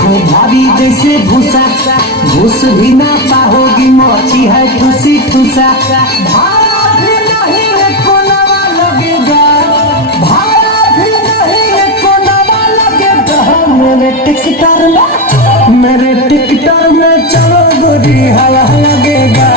हो भारी जैसे भूसा, घूस भी ना पाओगी मोची है ठूसी ठूसा। भाड़ा भी नहीं एको नवा लगेगा, भाड़ा भी नहीं एको नवा लगेगा। मेरे टिकटर में चलो गोरी हवा लगेगा।